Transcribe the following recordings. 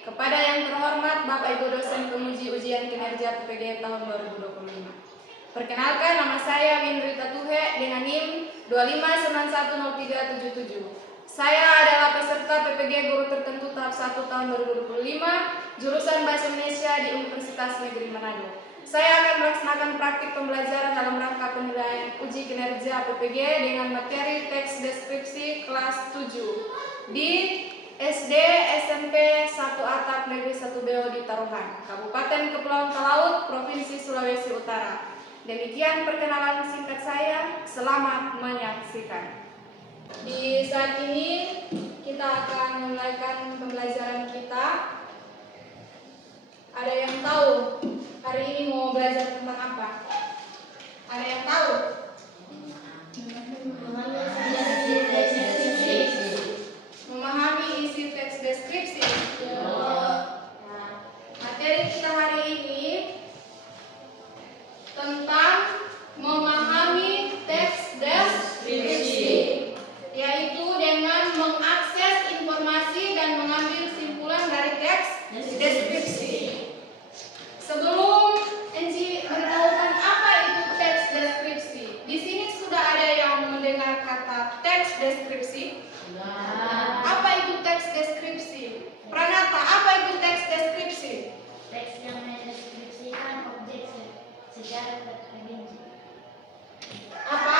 Kepada yang terhormat Bapak Ibu dosen penguji ujian kinerja PPG tahun 2025. Perkenalkan, nama saya Windrita Tuhe dengan NIM 259103777. Saya adalah peserta PPG Guru Tertentu tahap 1 tahun 2025, jurusan Bahasa Indonesia di Universitas Negeri Manado. Saya akan melaksanakan praktik pembelajaran dalam rangka penilaian uji kinerja PPG dengan materi teks deskripsi kelas 7 di SD SMP 1 Atap Negeri 1 Beo di Taruhan, Kabupaten Kepulauan Talaut, Provinsi Sulawesi Utara. Demikian perkenalan singkat saya. Selamat menyaksikan. Di saat ini kita akan memulaikan pembelajaran kita. Ada yang tahu hari ini mau belajar tentang apa? Ada yang tahu? Memahami isi teks deskripsi. Materi kita hari ini tentang memahami teks deskripsi, yaitu dengan mengakses informasi dan mengambil kesimpulan dari teks deskripsi. Sebelum Enci beritahukan apa itu teks deskripsi, di sini sudah ada yang mendengar kata teks deskripsi? Apa itu teks deskripsi? Pranata, apa itu teks deskripsi? Teks yang mendeskripsikan objek secara terperinci. Apa?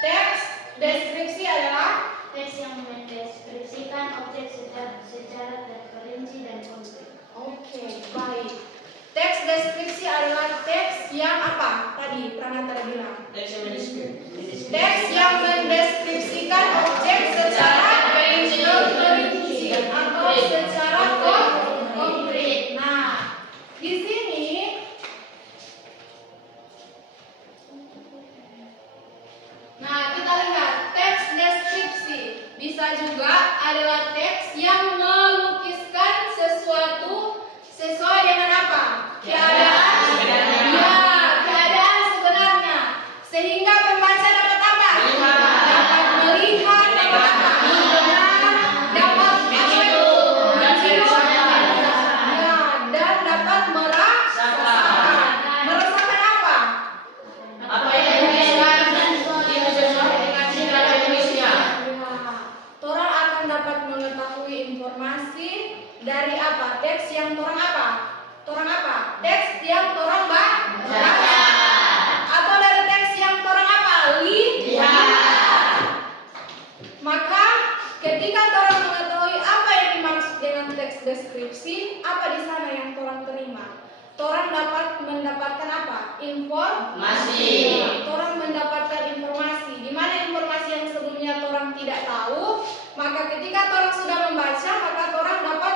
Teks deskripsi adalah Teks yang mendeskripsikan objek secara terperinci dan konkret. Oke, baik. Teks deskripsi adalah teks yang apa? Tadi Pranata bilang. Teks yang mendeskripsikan. Teks yang mendeskripsikan objek secara terperinci atau secara konkret. Nah, di sini kita lihat teks deskripsi bisa juga adalah teks yang melukiskan sesuatu sesuai dengan apa? Keadaan sebenarnya, sehingga pembaca dapat apa? Dapat melihat, dapat apa? Dapat dan dapat merasakan. Merasakan apa? Apa yang dijelaskan itu sesuai dengan sila Indonesia. Torang akan dapat mengetahui informasi dari apa? Teks yang torang apa? Teks yang torang baca. Atau dari teks yang torang apa? Lihat. Maka ketika torang mengetahui apa yang dimaksud dengan teks deskripsi, apa di sana yang torang terima? Torang dapat mendapatkan apa? Informasi. Torang mendapatkan informasi. Di mana informasi yang sebelumnya torang tidak tahu, maka ketika torang sudah membaca, maka torang dapat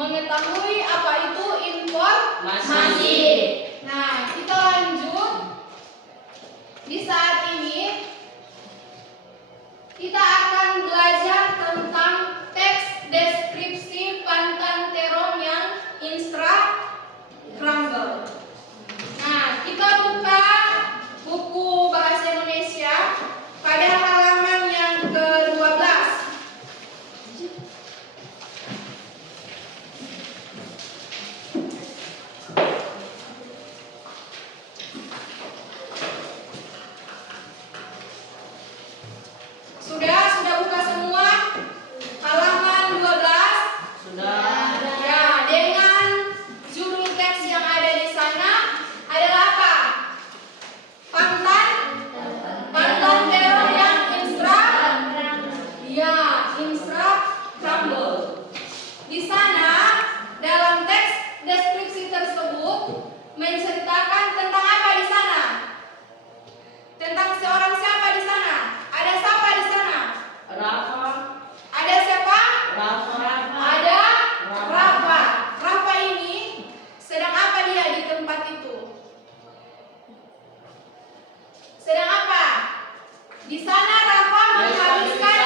mengetahui apa itu informasi. Nah, kita lanjut. Di saat ini kita akan belajar tentang teks deskripsi pantan terong yang instructable. Nah, kita buka buku Bahasa Indonesia pada halaman yang ke-12. Sudah buka semua? Halaman 12. Sudah. Ya, dengan judul teks yang ada di sana adalah apa? Pantan terong yang instructable. Di sana dalam teks deskripsi tersebut menceritakan tentang apa di sana? Tentang seorang siapa di sana? Ada siapa di sana? Rafa. Ada siapa? Rafa. Ada Rafa. Rafa ini sedang apa dia di tempat itu? Sedang apa? Di sana Rafa menghabiskan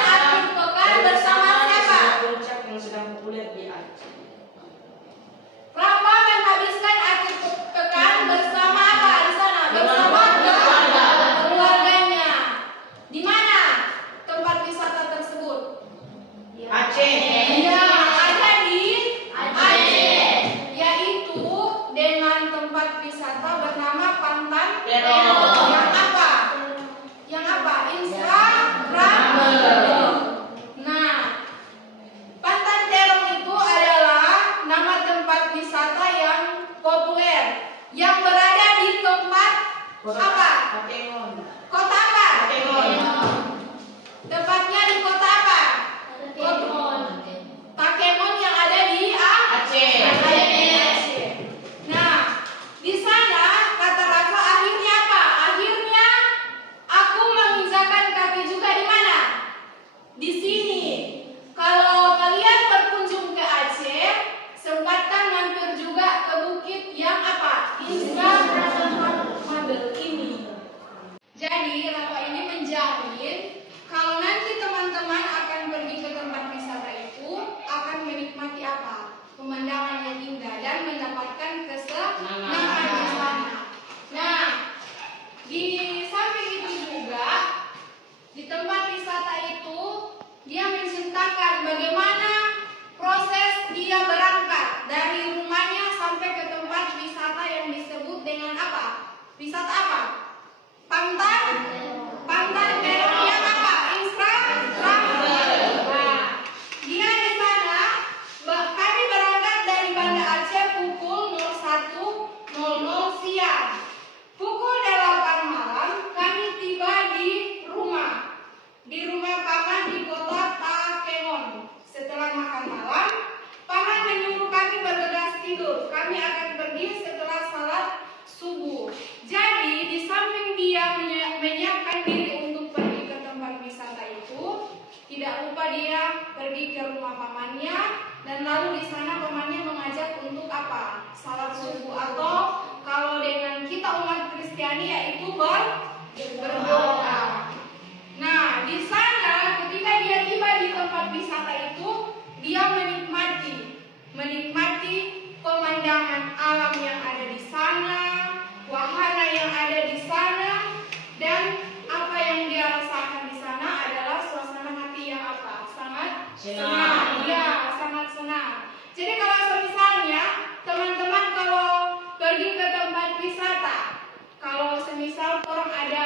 Senang. Ya, sangat senang. Jadi kalau misalnya teman-teman kalau pergi ke tempat wisata, kalau semisal orang ada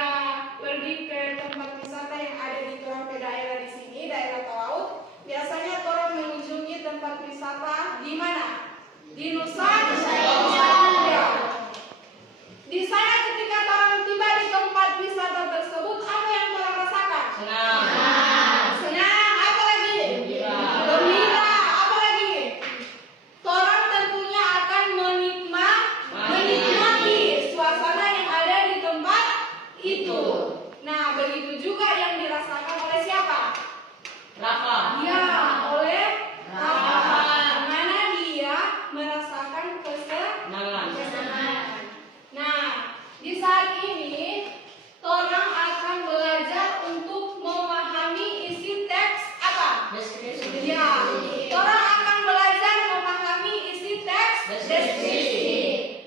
pergi ke tempat wisata yang ada di orang daerah di sini, daerah Talaut, biasanya orang mengunjungi tempat wisata di mana? Di Nusa Tenggara. Di sana ketika orang tiba di tempat wisata tersebut, apa yang orang rasakan? Senang. Senang. Apa lagi? Gembira. Apa lagi? Orang tentunya akan menikmati suasana yang ada di tempat itu. Nah, begitu juga yang dirasakan oleh siapa? Rafa. Ya, oleh Rafa. Mana dia merasakan kesenangan. Nah, di saat ini orang akan belajar untuk memahami isi teks apa? Deskripsi. Ya, orang akan belajar memahami isi teks deskripsi.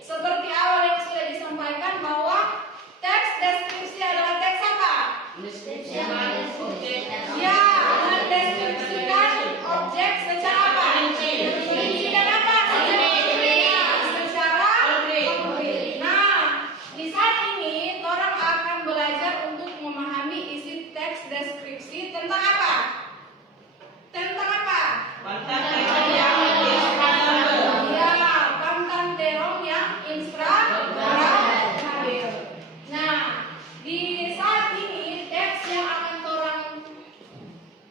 Seperti awal yang sudah disampaikan bahwa teks deskripsi adalah teks apa? Deskripsikan objek. Ya, mendeskripsikan objek secara apa? Rinci dan apa? Secara konkret. Nah, di saat ini orang akan belajar untuk memahami isi teks deskripsi tentang apa? Tentang apa? Ya, konten terong yang inspiratif. Nah, di saat ini teks yang akan orang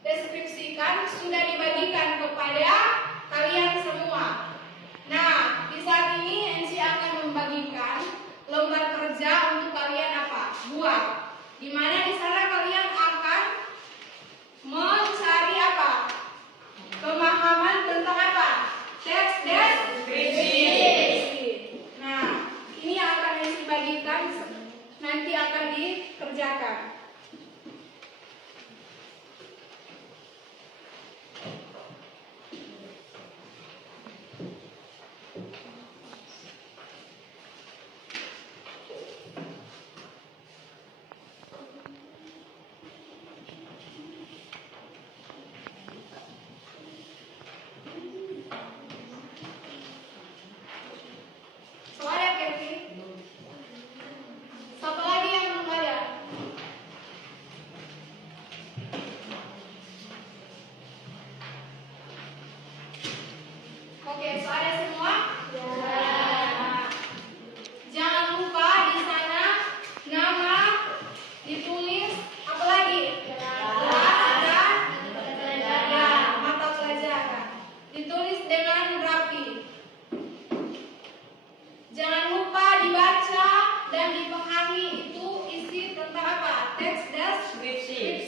deskripsikan sudah dibagikan kepada kalian semua. Nah, di saat ini NC akan membagikan lembar kerja untuk kalian apa? Buat. Di mana di sana kalian akan mencari apa? Pemahaman tentang apa? Teks deskripsi. Nah, ini akan NC bagikan, nanti akan dikerjakan. Soalnya Kevin, satu lagi yang belum ada. Oke, soalnya semua? Nah, jangan lupa di sana nama ditulis apa lagi? Kelas dan mata pelajaran. Ditulis dengan rapi. Jangan lupa dibaca dan dipahami itu isi tentang apa? Teks deskripsi.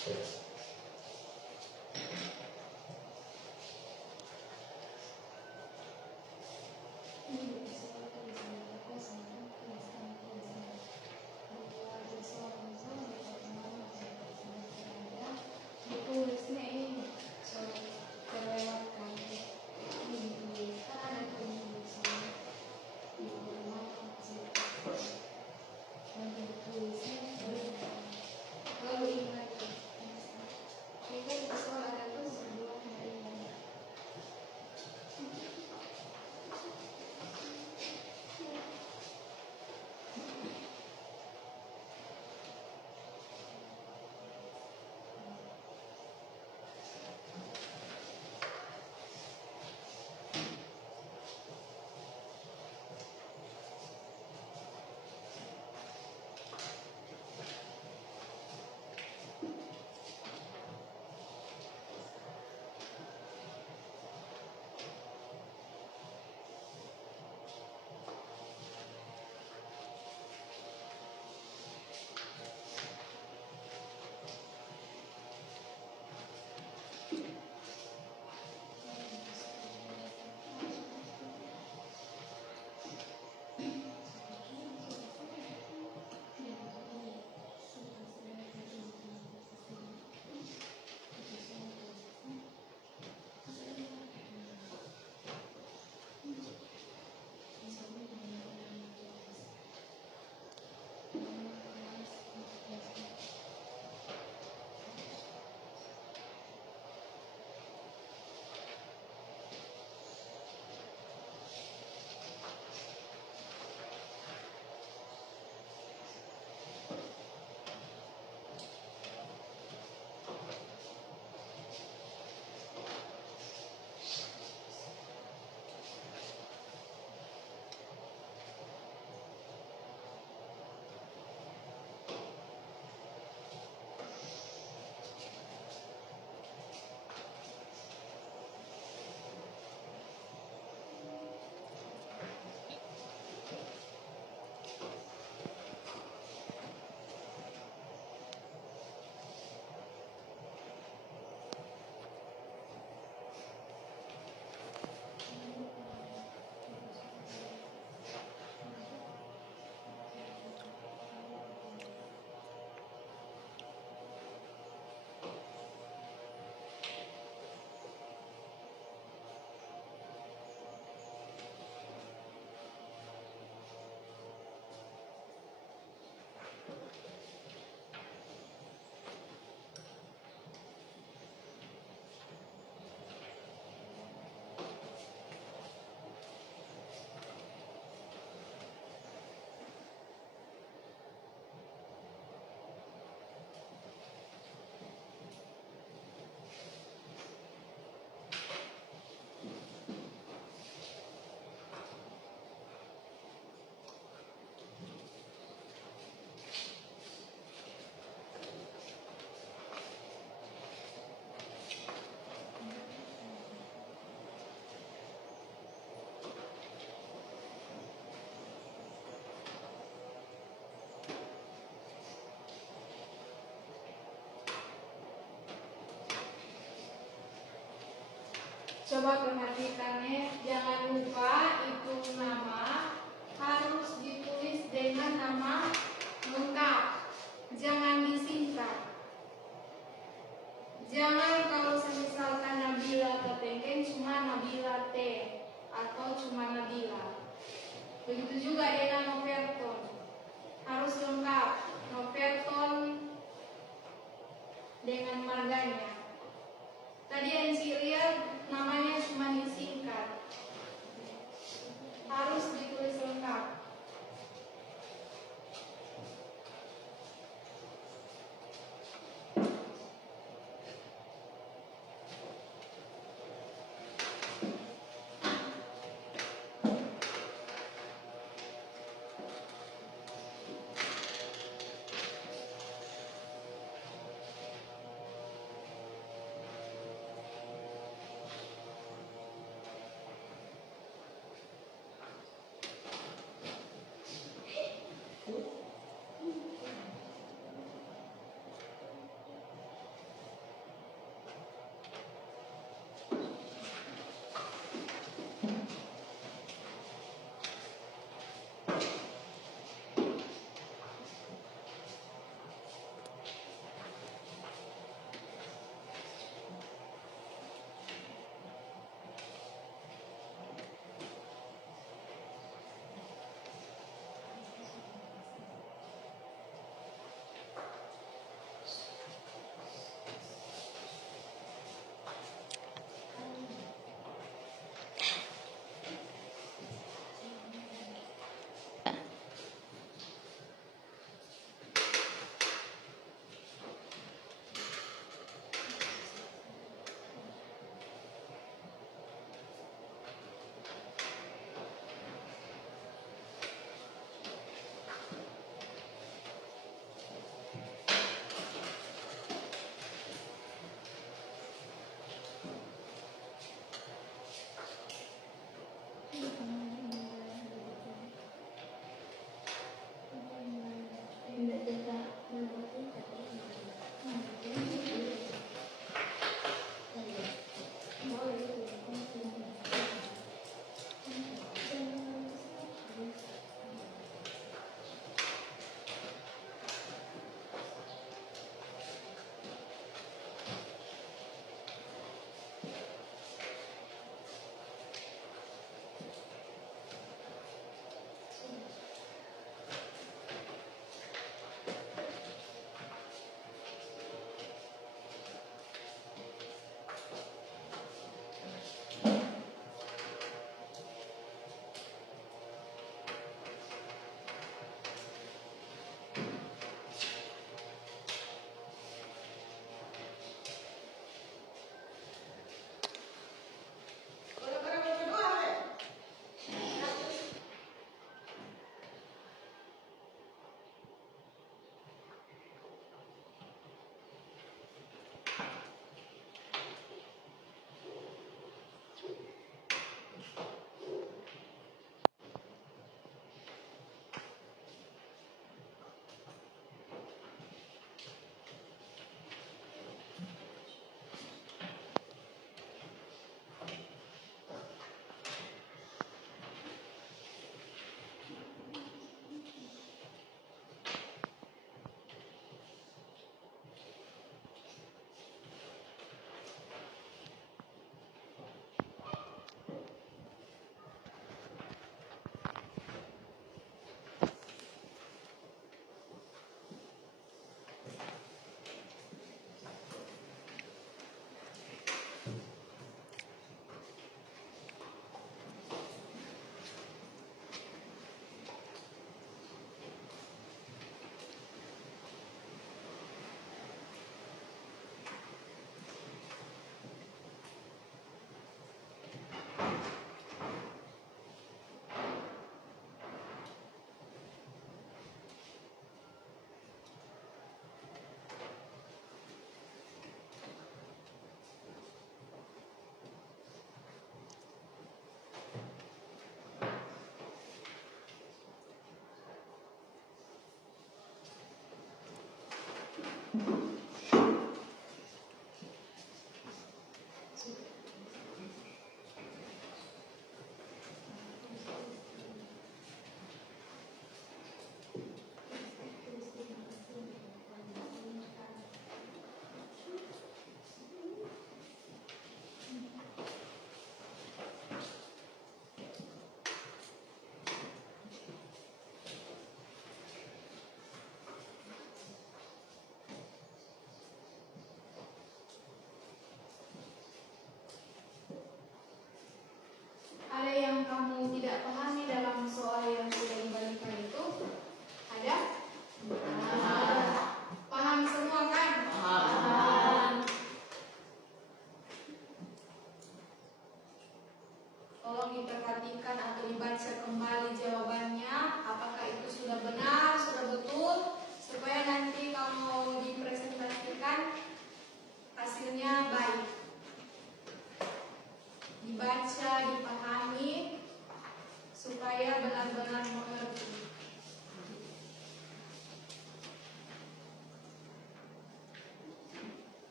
Ditulisnya ini terlewatkan. Ini dituliskan dan penulisan di rumah nanti ditulisnya baru ingat. Ini kan soal ada terus berdua hari ini. Coba perhatikannya, jangan lupa itu nama harus ditulis dengan nama lengkap, jangan disingkat. Jangan kalau misalkan Nabila Katengkeng cuma Nabila T atau cuma Nabila. Begitu juga dengan Noverton, harus lengkap, Noverton dengan marganya. Tadi yang lihat namanya cuma disingkat, harus ditulis lengkap.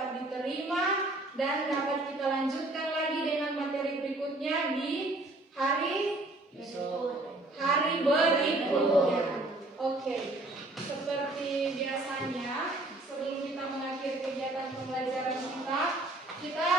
dapat diterima dan dapat kita lanjutkan lagi dengan materi berikutnya di hari berikutnya. Oke, seperti biasanya sebelum kita mengakhiri kegiatan pembelajaran kita